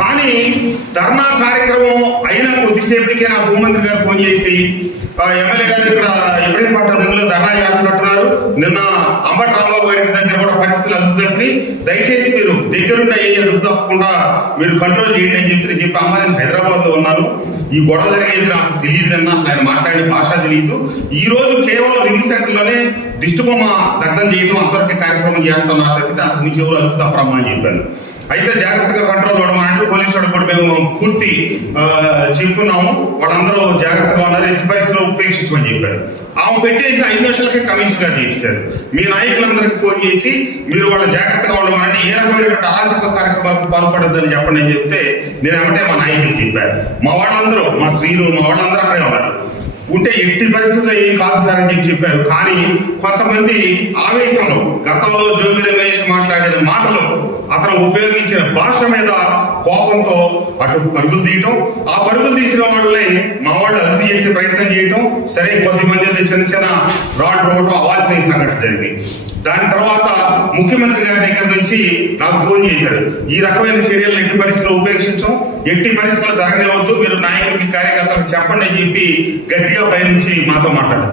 కానీ ధర్నా కార్యక్రమం అయిన కొద్దిసేపటికే నా హోంమంత్రి గారు ఫోన్ చేసి ఎమ్మెల్యే గారు ఇక్కడ ఇబ్రహీంపట్నం రింగ్ లో ధర్నా చేస్తున్నట్టున్నారు, నిన్న అంబటి రాంబాబు గారి దగ్గర కూడా పరిస్థితులు అందుతప్పని దయచేసి మీరు దగ్గరుండి అయ్యే అదుపు తప్పకుండా మీరు కంట్రోల్ చేయండి అని చెప్పి అమ్మ నేను హైదరాబాద్ లో ఉన్నాను, ఈ గొడవ జరిగేది నాకు తెలియదు అన్న, అసలు ఆయన మాట్లాడే భాష తెలియదు, ఈ రోజు కేవలం రిలీజ్ సెంటర్ లోనే దిష్టి బొమ్మ దగ్ధం చేయడం అంతవరకు కార్యక్రమం చేస్తున్నారు తప్పితే అంతకు మించి ఎవరు అదుపు తప్పరమ్మా అని చెప్పాను. అయితే జాగ్రత్తగా కంట్రోల్ అవ్వడమంటే పోలీసు వాడు కూడా మేము పూర్తి చెప్పుకున్నాము, వాళ్ళందరూ జాగ్రత్తగా ఉన్నారు, ఎట్టి పరిస్థితిలో ఉపేక్షించమని చెప్పారు. ఆమె పెట్టేసిన 5 నిమిషాలకే కమిషన్ గారు చేశారు. మీ నాయకులందరికీ ఫోన్ చేసి మీరు వాళ్ళ జాగ్రత్తగా ఉండమంటే ఏ రకమైనటువంటి అరాచక కార్యక్రమాలకు పాల్పడద్దని చెప్పండి అని చెప్తే నేను ఏమంటే మా నాయకులు చెప్పారు. మా వాళ్ళందరూ మా స్త్రీలు మా వాళ్ళందరూ అక్కడే ఉన్నారు, ఉంటే ఎట్టి పరిస్థితుల్లో ఏం కాదు సార్ అని చెప్పారు. కానీ కొంతమంది ఆవేశంలో గతంలో జోగి రమేష్ మాట్లాడిన మాటలు అతను ఉపయోగించిన భాష మీద కోపంతో అటు పరుగులు తీయటం, ఆ పరుగులు తీసిన వాళ్ళని మా వాళ్ళు అదుపు చేసే ప్రయత్నం చేయటం, సరే కొద్దిమంది చిన్న రాడ్ రోడ్డు అవాల్సిన సంఘటన జరిగింది. దాని తర్వాత ముఖ్యమంత్రి గారి దగ్గర నుంచి నాకు ఫోన్ చేశారు, ఈ రకమైన చర్యలను ఎట్టి పరిస్థితుల్లో ఉపేక్షించం, ఎట్టి పరిస్థితుల్లో జరగనివద్దు, మీరు నాయకులకి కార్యకర్తలకు చెప్పండి అని చెప్పి గట్టిగా పై నుంచి మాతో మాట్లాడారు.